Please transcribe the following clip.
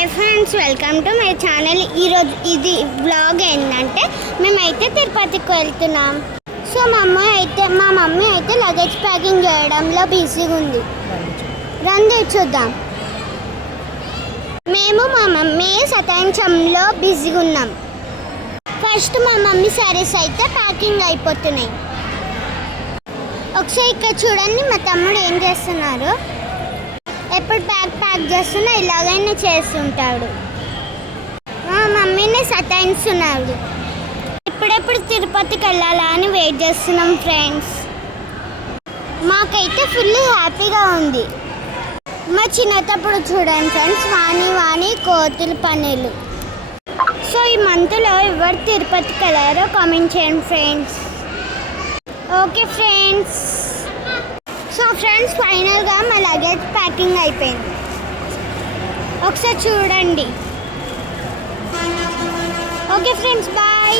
Hi friends, welcome to my channel. ఈరోజు ఇది blog ఏంటంటే మేమైతే తిరుపతికి వెళ్తున్నాం. సో మా మమ్మీ అయితే లగేజ్ ప్యాకింగ్ చేయడంలో బిజీగా ఉంది. రండి చూద్దాం. మేము మా మమ్మీ సతాయించంలో బిజీగా ఉన్నాం. ఫస్ట్ మా మమ్మీ శారీస్ అయితే ప్యాకింగ్ అయిపోతున్నాయి. ఒకసారి ఇక్కడ చూడండి, మా తమ్ముడు ఏం చేస్తున్నారు. ఎప్పుడు ప్యాక్ చేస్తున్నా ఇలాగైనా చేస్తుంటాడు. మా మమ్మీని సతాయిస్తున్నాడు. ఎప్పుడెప్పుడు తిరుపతికి వెళ్ళాలా అని వెయిట్ చేస్తున్నాం ఫ్రెండ్స్. మాకైతే ఫుల్ హ్యాపీగా ఉంది. మా చిన్నతప్పుడు చూడండి ఫ్రెండ్స్, వాణి కోతులు పనులు. సో ఈ మంత్లో ఎవరు తిరుపతికి వెళ్ళారో కామెంట్ చేయండి friends. Okay friends. So friends, ఫైనల్గా మా లగేజ్ ప్యాకింగ్ అయిపోయింది. ఒకసారి చూడండి. Okay friends, bye.